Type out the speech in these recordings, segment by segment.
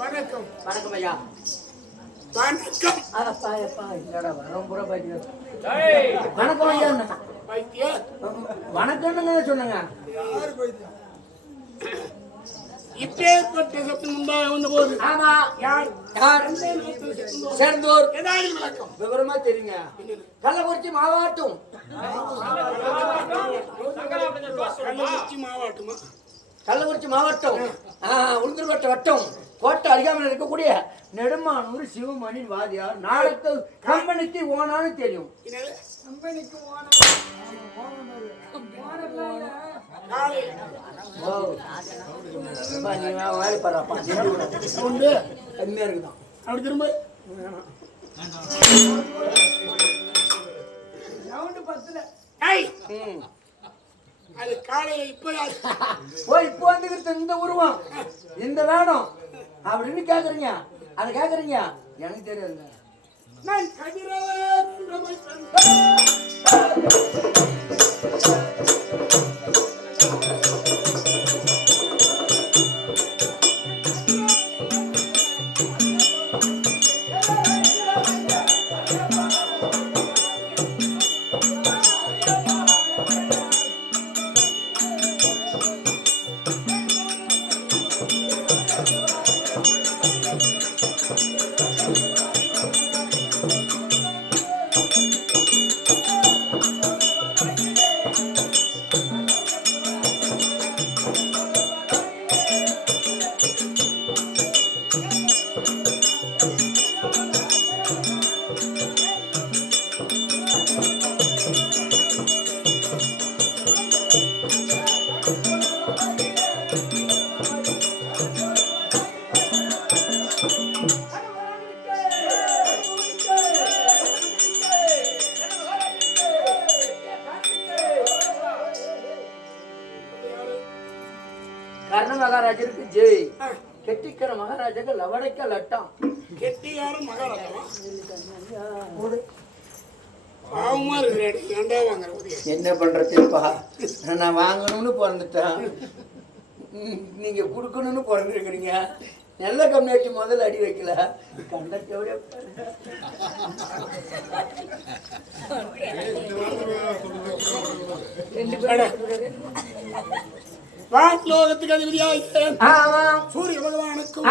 வணக்கம். வணக்கம் ஐயா. வணக்கம். வணக்கம் ஐயா. பைத்தியம். வணக்கம்னு சொன்னங்க. யாரு பைத்தியம்? இப்பேற்பட்ட சத்தம் முன்பாக வந்த போது ஆமா. யார் யார்? சேர்ந்தோர். ஏதாவது விளக்கம் விவரமா தெரியுங்க. கள்ளக்குறிச்சி மாவட்டம். கள்ளக்குறிச்சி மாவட்டமா? கள்ளக்குறிச்சி மாவட்டம் உளுந்தூர்பேட்டை வட்டம் கோட்டை அருகாமல் இருக்கக்கூடிய நெடுமானூர் சிவமணி வாதியார் நாளைக்கு கம்பெனிக்கு ஓனான்னு தெரியும். கம்பெனிக்கு வேலை பண்றப்பா கம்மியா இருக்குதான். அப்படி திரும்ப அது காலையில இப்போ வந்துக்கிட்டு இந்த உருவம் இந்த வேணும் அப்படின்னு கேக்குறீங்க. அதை கேக்குறீங்க எனக்கு தெரியாதுங்க. நான் கதிரவன் கர்ண மகாராஜருக்கு ஜெய். கெட்டிக்கிற மகாராஜாக்கு லவடைக்க லட்டம். கெட்டியாரும் மகாராஜா பாவமா இருக்கிறாடி. ஏண்டா வாங்குற? என்ன பண்றதுப்பா, நான் வாங்கணும்னு பிறந்துட்டேன், நீங்க கொடுக்கணும்னு பிறந்திருக்கிறீங்க. நல்ல கம்யூனிட்டி முதல்ல அடி வைக்கல கண்டத்தோட வாக்லோகத்துக்கு அதிபதியாகிறேன் சூரிய பகவானுக்கும்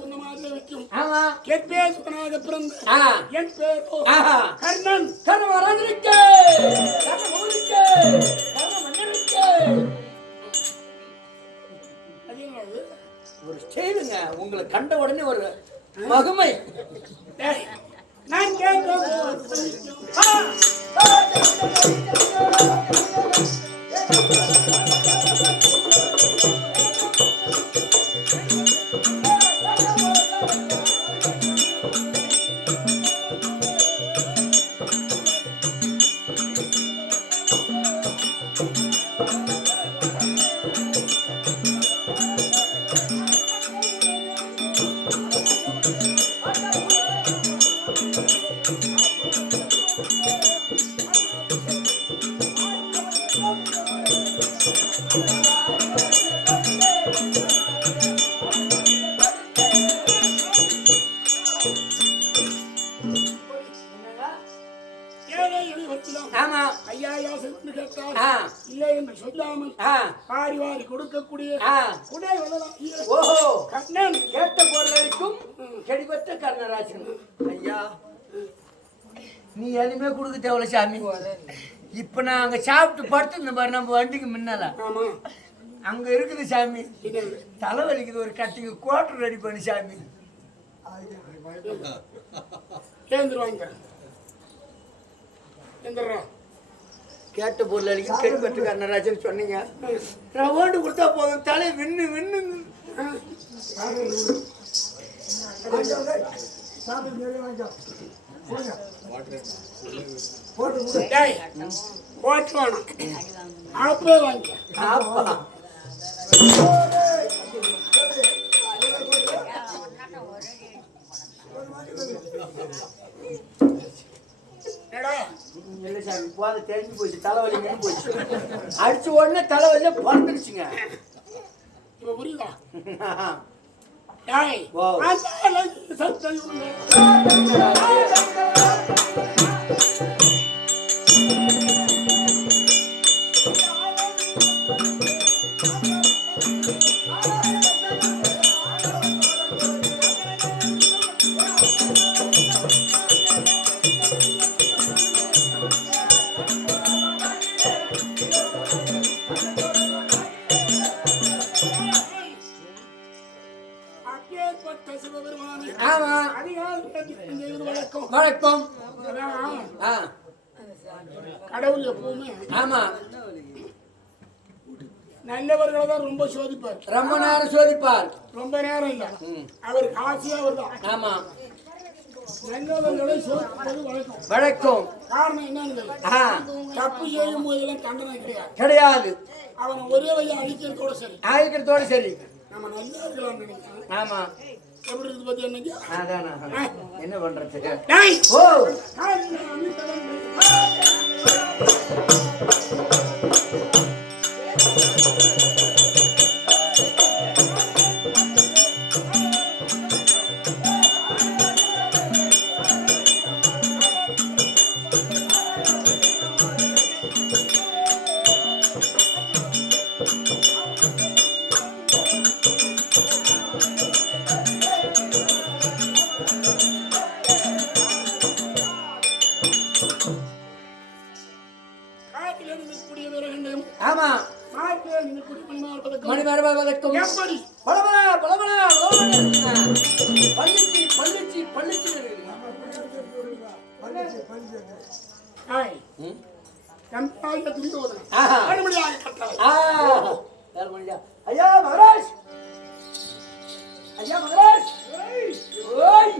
குந்தமாதேவிக்கும் கேட்பே சுகனாக பிறந்த என் பேரோ கர்ணன். ஒரு ஸ்டைலுங்க, உங்களை கண்ட உடனே ஒரு மகிமை. நான் கேட்க ஆமா ஐயா யாசை கேட்டால் இல்லை என்று சொல்லாமல் வாரி வாரி கொடுக்கக்கூடிய உடை வளரம். ஓஹோ கண்ணன் கேட்ட பொருளுக்கும் கெடிபட்ட கர்ணராஜன். ஐயா நீ எதுவுமே கொடுக்க தேவையில்ல சாமி. இப்ப நான் அங்க சாப்பிட்டு படுத்து பாரு நம்ம வண்டிக்கு முன்னால அங்க இருக்குது சாமி. தலைவலிக்குது ஒரு கட்டிங்க கோட்டர் ரெடி பண்ணி சாமி. கேந்துருவாங்க கேட்ட பொருள் அடிக்க கெடுபட்டு கர்ணராஜன் சொன்னீங்க. ரவாண்டு கொடுத்தா போதும் தலை விண்ணு விண்ணு. அப்பவே வாங்க. இல்ல சாமி போத தெரிஞ்சு போச்சு. தலைவலி நின்று போச்சு. அடிச்ச உடனே தலைவலிய பிறந்துருச்சுங்க. இப்ப புரியுதா? வணக்கம். கடவுள் எப்பவுமே ஆமா நல்லவர்களை தான் ரொம்ப சோதிப்பார். ரொம்ப நேரம் சோதிப்பார். ரொம்ப நேரம் இல்ல, அவர் காசியா வருதான். ஆமா நல்லவர்களை சோதிப்பது வழக்கம். வழக்கம். காரணம் என்னன்னு தப்பு செய்யும் போதெல்லாம் தண்டனை கிடையாது. கிடையாது. அவனை ஒரே வழியா அழிக்கிறதோட சரி. அழிக்கிறதோட சரி. நம்ம நல்லா இருக்கலாம் நினைக்கிறேன். ஆமா எப்படி இருக்கு பத்தி என்னங்க? என்ன பண்றது? ஓ ஆமா மணி மரபதற்கும் எப்படி பலபல பலபல பள்ளிச்சி பள்ளிச்சி பள்ளிச்சி ஐயா மகராஜ், ஐயா மகராஜ், ஓய்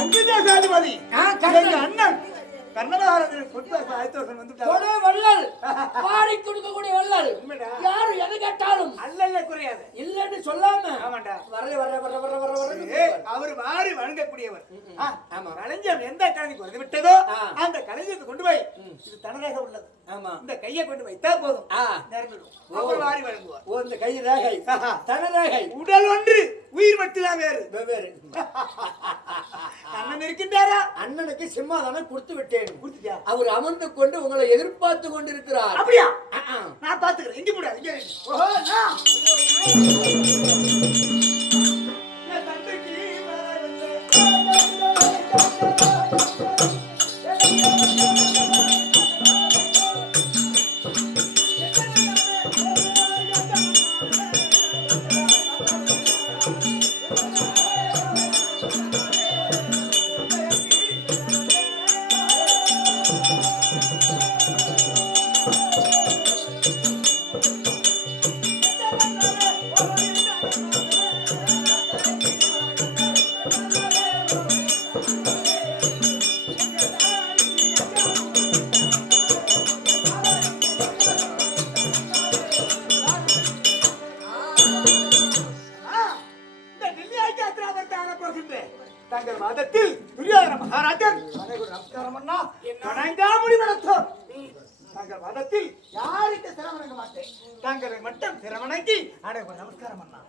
அங்கிதாசாதிபதி அண்ணன் கர்ணதாரன் வள்ளல் பாடி கொடுக்கக்கூடிய வள்ளல் யாரு எது கேட்டாலும் அல்லல்ல குறையாது இல்லன்னு சொல்லாம ஆமாண்டா வர வர வர வர வர வர அவர் வாரி வணங்கக்கூடியவர். ஆமா களஞ்சியம் எந்த கலைக்கு வந்து விட்டதோ அந்த களஞ்சியத்தை கொண்டு போய் இது தனதாக உள்ளது. ஆமா இந்த கையை கொண்டு வைத்தா போதும் நிரம்பிடும். அவர் வாரி வழங்குவார். ஓ இந்த கை ரேகை தனரேகை. உடல் ஒன்று உயிர் மட்டும்தான் வேறு வெவ்வேறு. அண்ணன் இருக்கின்றாரா? அண்ணனுக்கு சிம்மாதானம் கொடுத்து விட்டேன். அவர் அமர்ந்து கொண்டு உங்களை எதிர்பார்த்து கொண்டிருக்கிறார். அப்படியா? நான் பாத்துக்கிறேன். எங்க போட இங்க தங்கள் வாதத்தில் துரியோதன மகாராஜன் அனைவரும் நமஸ்காரம் அண்ணா வணங்காமுடி நடத்தும் தங்கள் வாதத்தில் யாருக்கு சிரமணங்க மாட்டேன் தங்களை மட்டும் சிரமணங்கி அனைவரும் நமஸ்காரம் அண்ணா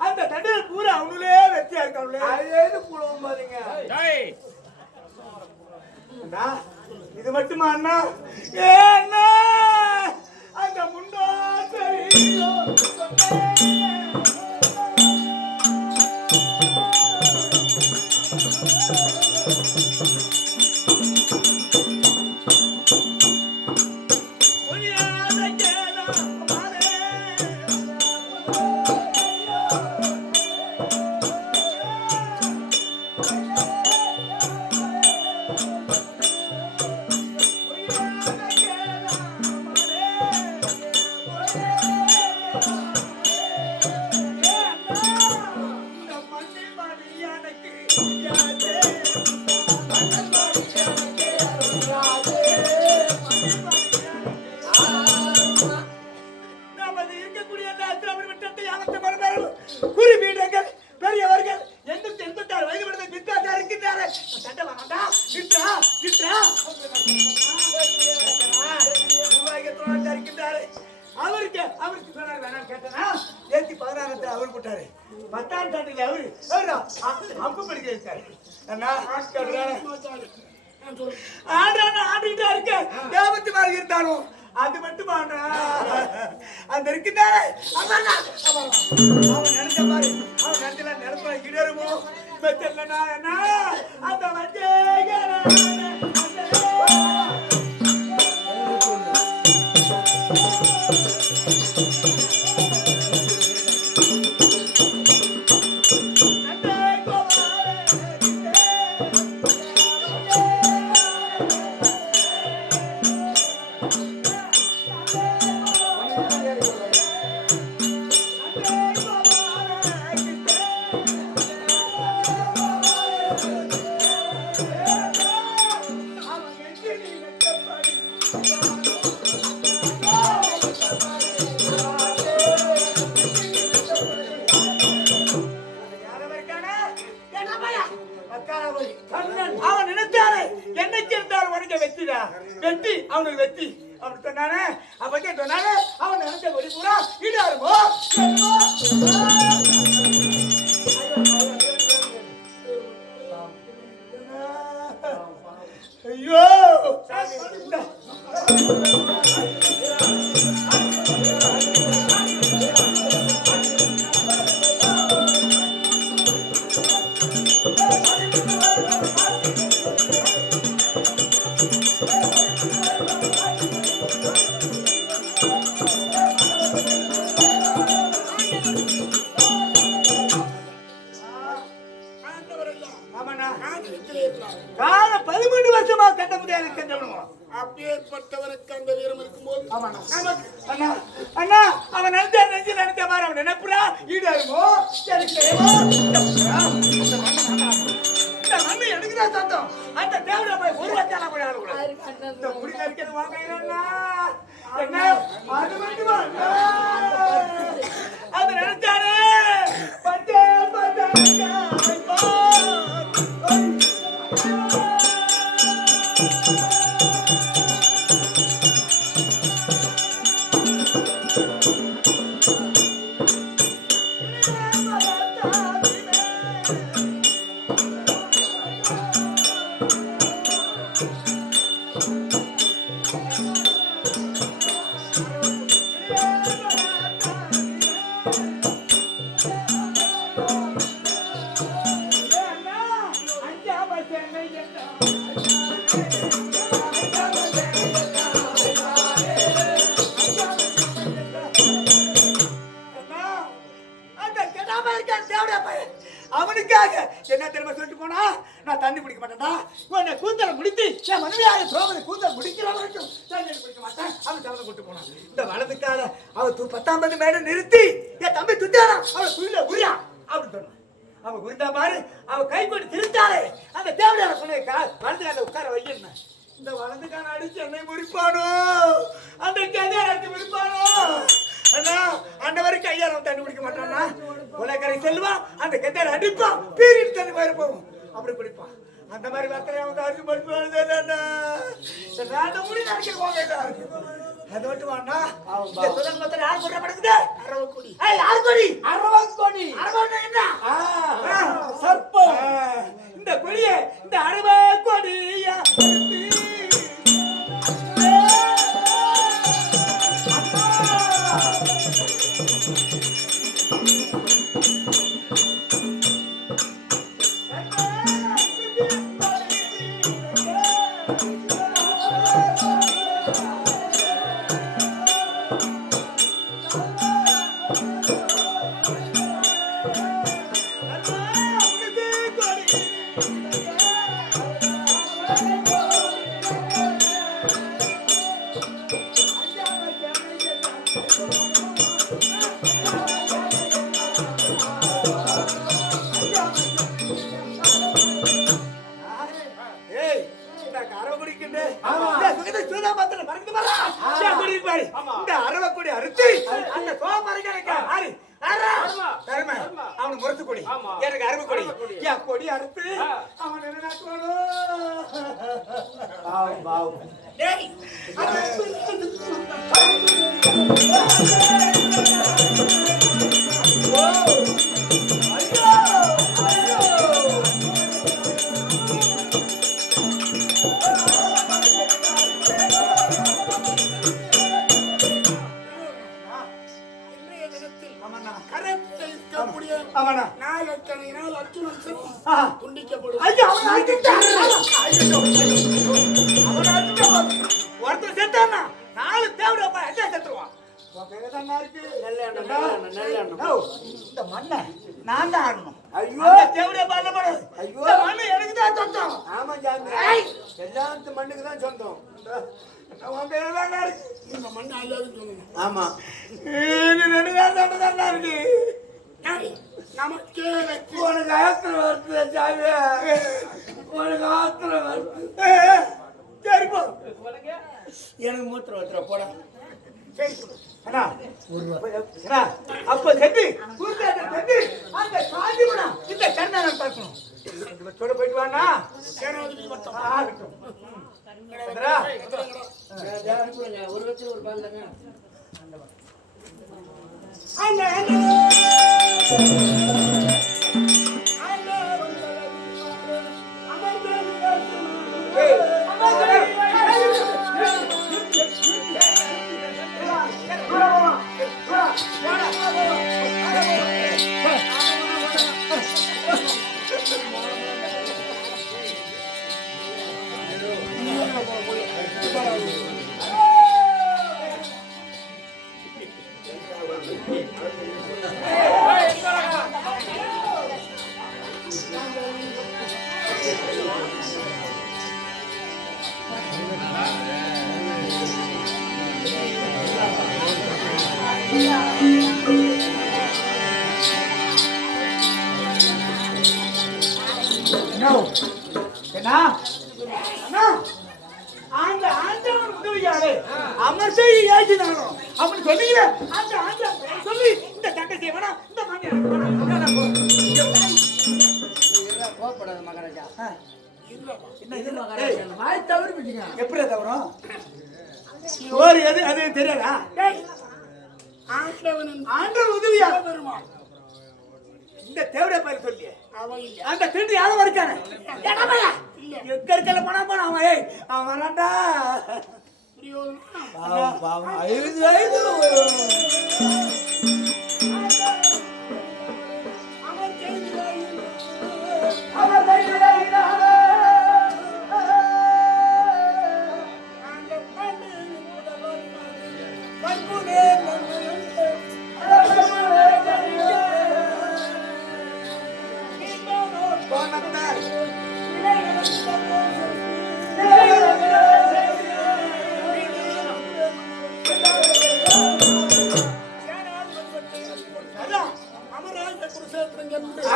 அந்த தட்டில் பூரா அவனுலே வெத்தியா இருக்க இது மட்டுமா அண்ணா அண்ணா அந்த முண்டோ இருந்தாலும் அது மட்டும் அந்த இருக்குதானே அவன் நினைச்ச மாதிரி அவன் நினைச்சல நினைப்ப இடருமோ அந்த அவன் நினைச்சாரு என்னைக்கு இருந்தாலும் உனக்கு வெற்றிடா வெற்றி அவனுக்கு வெற்றி அவன் சொன்னானே அப்ப சொன்னானே அவன் நினைச்ச வழி பூரா ஈடாருமோ ஐயோ ஆமாண்ணா. நமக்கு அண்ணா அண்ணா அவன் நினைச்ச மாதிரி அவன் நினைப்புறா ஈடாருமோ சரிமோ இந்த மண்ணு எனக்குதான் சத்தம் அந்த தேவடா போய் ஒரு வச்சாலாம் போய் ஆடக்கூடாது இந்த முடி நடிக்கிறது வாங்க என்ன அது மட்டுமா அது நினைச்சாரு பச்சை அவனுக்காக என்ன தெரியுமா சொல்லிட்டு போனா நான் தண்ணி குடிக்க மாட்டேன்டா உன்னை கூந்தலை முடித்து என் மனைவியாக சோமனை கூந்தல் முடிக்கிற வரைக்கும் தண்ணி குடிக்க மாட்டேன் அவன் தவணை கூட்டு போனான் இந்த வலதுக்கால அவ 19 மேடை நிறுத்தி என் தம்பி துட்டாரா அவளை துயில உரியா அப்படின்னு சொன்னான் அவன் உரிந்தா பாரு அவ கை போட்டு திருத்தாலே அந்த தேவையான சொன்ன வலதுக்கால உட்கார வைக்கணும் இந்த வலதுக்கான அடிச்சு என்னை முறிப்பானோ அந்த கையால் அடிச்சு முறிப்பானோ அண்ணா அந்த வரைக்கும் ஐயாயிரம் தண்ணி குடிக்க மாட்டான்னா உலகரை செல்வான் அந்த கெத்தார அடிப்பான் பீரியட் தண்ணி மாதிரி போகும் அப்படி குடிப்பான் அந்த மாதிரி வார்த்தையை அவன் அரிசி படிப்பான் முடி நினைக்கிறோங்க அது மட்டும் வாண்ணா இந்த சுதந்திரத்தில் யார் சொல்றப்படுது அரவக்கொடி அரவக்கொடி என்ன சர்ப்பம் இந்த கொடியை இந்த அரவக்கொடியா அரவக்குடி அறுத்து அந்த அவனுக்கு முரத்து கொடி எனக்கு அருமை கொடி என் கொடி அறுத்து அவன் நாயக்கனையினால் அர்ஜுனன் சிரம் துண்டிக்கப்படும். ஒருத்தர் செத்தானா 4 தேவடா என்ன செத்துருவான். இந்த மண்ணை நான் தான் ஆடணும். ஐயோ தேவடா பாடல படாது. ஐயோ மண்ணு எனக்கு தான் சொந்தம். ஆமா ஜாமி எல்லாத்து மண்ணுக்கு தான் சொந்தம். இந்த மண்ணு ஆயாதுன்னு சொல்லுங்க. ஆமா இருக்கு நமக்கே உனக்கு ஆத்திரம் வருது சாமி உனக்கு ஆத்திரம் வருது. சரிப்போ எனக்கு மூத்திரம் வந்துடுற போட அப்ப செட்டு செட்டு அந்த காஞ்சிபுரம் இந்த கண்ணன் பார்க்கணும் சொல்ல போயிட்டு வாண்ணா ஒரு லட்சம் ஒரு பால் அண்ணா அண்ணா அந்த ஆண்டவன் உதவியாலே அமர்த்தை ஏற்றினாரோ அப்படி சொன்னீங்க அந்த ஆண்டவன் சொல்லி இந்த தங்கச்சி வேணா இந்த கோபப்படாத மகாராஜா. வாய் தவறு பிடிங்க. எப்படி தவறும் சோறு எது அது தெரியாதா? ஆண்டவன் உதவியா பெருமாள் இந்த தேவடைய பயிர் சொல்லி அவன் இல்ல. அந்த திருட்டு யாரும் இருக்கானே எங்க இருக்கல போனா அவன் ஏய் அவன் வரான்டா. துரியோதனா பாவம் 5 வயது.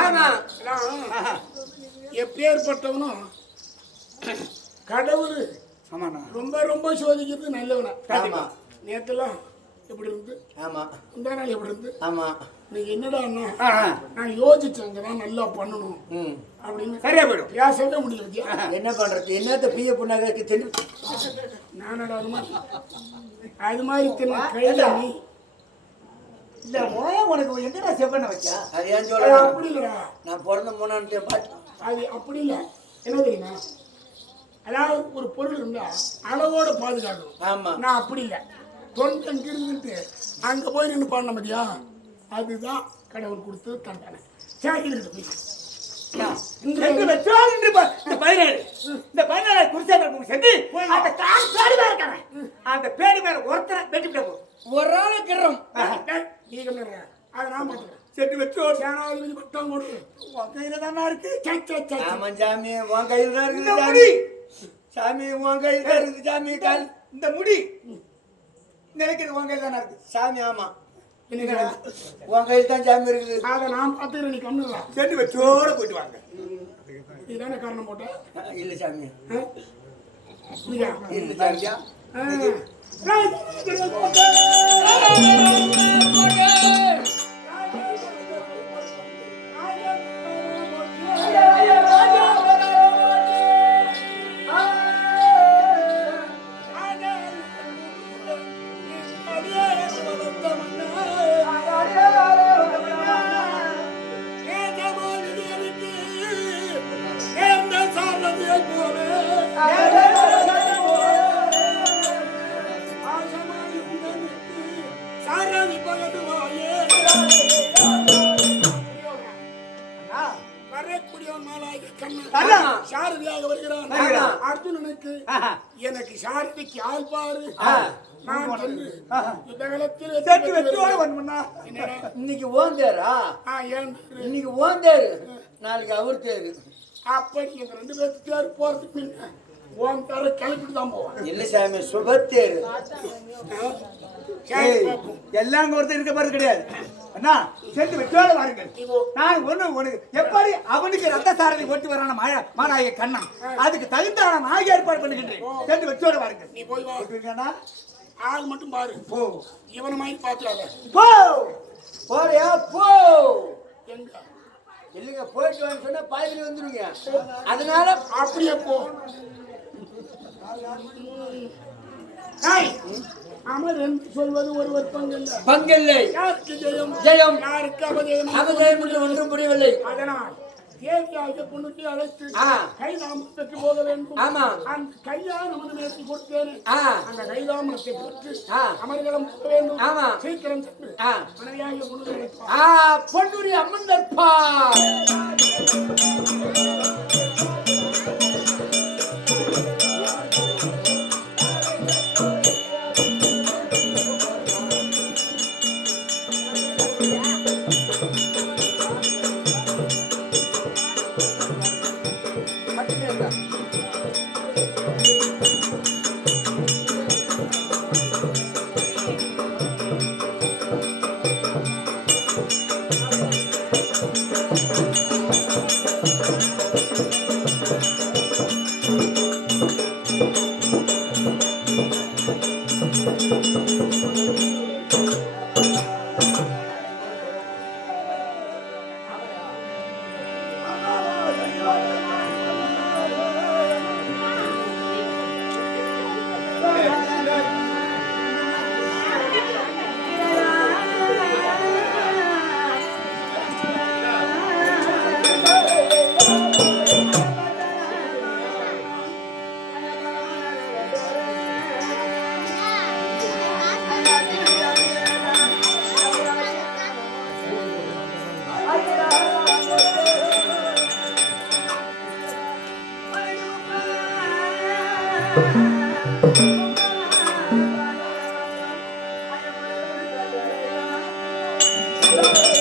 ஆமா. எப்பேற்பட்டவனும் கடவுள் ஆமாண்ணா ரொம்ப ரொம்ப சோதிக்கிறது நல்லவனா. ஆமா. நேற்றுலாம் எப்படி இருந்து ஆமா. இந்த நாள் எப்படி இருந்து ஆமா. நீங்க என்னடா நான் யோசிச்சேங்கதான் நல்லா பண்ணணும் அப்படின்னு சரியா போயிடும். பேசவே முடியல வித்யா. என்ன பண்றது? என்னத்த பிய புண்ணாக தெரிஞ்சு நானடா அது மாதிரி தின்ன கையில நீ இல்ல மோயம் உனக்கு எங்கடா செவ்வண்ண வச்சா? அது ஏன் சொல்ல? அப்படி இல்லடா. நான் பிறந்த 3 பார்த்து அது அப்படி இல்ல. என்ன தெரியுமா, அதாவது ஒரு பொருள் இருந்தா அளவோட பாதுகாக்கணும். ஆமா. நான் அப்படி இல்லை. தொண்டை கிருந்துட்டு அங்க போய் நின்று பாடின மதியா, அதுதான் கடவுள் கொடுத்து தந்தானே. சரி இருக்கட்டும் போய். சென்று வச்சால் இந்த 17 குருசேகர் சென்று அந்த கால் பேடி மேல இருக்கானே அந்த பேடி மேல ஒருத்தரை வெட்டிவிட போ. ஒரு ஆள் கிரம் நீ கம்மிடுற, அதை நான் பார்த்துக்கிறேன். சென்று வச்சோ சேனாதிபதி பட்டம் கொடு. உன் கையில தானா இருக்கு. ஆமா சாமி, உன் கையில் தான் இந்த இருக்குது முடி சாமி. உன் கையில் தான் இருக்குது சாமி. கால் இந்த முடி நினைக்கிறது உன் கையில தானா இருக்கு சாமி. ஆமா, என்னடா உன் கையில் தான் சாமி இருக்குது. அதை நான் பார்த்துக்கிறேன். நீ கம்மிடுறா. சென்று வச்சோட போயிட்டு வாங்க. இதுதானே காரணம் போட்டேன். இல்ல சாமி, இல்லையா? இல்ல சாமியா. சாரதியாக வருகிறான் அர்ஜுனனுக்கு. எனக்கு சாரதிக்கு ஆள் பாரு. நான் சென்று யுத்தகலத்தில் இன்னைக்கு ஓந்தேரா? ஏன் இன்னைக்கு ஓந்தேரு, நாளைக்கு அவர் தேரு. அப்படி எங்க 2 பேருக்கு தேர் போறதுக்கு முன்ன ஓம் தர கிளப்பிட்டு தான் போவான். இல்ல சாமி, சுபத்தேரு. எல்லாம் ஒருத்தர் இருக்க மாதிரி கிடையாது. அண்ணா சென்று வச்சோட வாருங்கள். நான் உனக்கு எப்படி அவனுக்கு ரத்த சாரதி ஓட்டு வரான மாநாயக கண்ணன், அதுக்கு தகுந்த நான் ஏற்பாடு பண்ணுகின்றேன். சென்று வச்சோட வாருங்கள். நீ போய் வா. ஆள் மட்டும் பாரு. போ. இவனை மாதிரி பாத்துறாத. போ போறியா? போ. எங்க இல்லைங்க, போயிட்டு வாங்க சொன்னா பாதியில வந்துருவீங்க. அதனால அப்படியே போ. அமர் என்று சொல்வது ஒருவர் பங்கில்லை. பங்கில்லை. யாருக்கு ஜெயம்? ஜெயம். யாருக்கு அபஜயம்? அபஜயம் என்று ஒன்றும் புரியவில்லை. அதனால் தேவியாக பொண்ணுக்கு அழைத்து கைதாமத்துக்கு போக வேண்டும். ஆமா. அந்த கையானவன் நேற்று கொடுத்தேன். அந்த கைதாமத்தை பெற்று அமர்களிடம் போக வேண்டும். ஆமா. சீக்கிரம் சென்று மனைவியாக பொண்ணு பொன்னூரி அம்மன் தர்பார். ஆ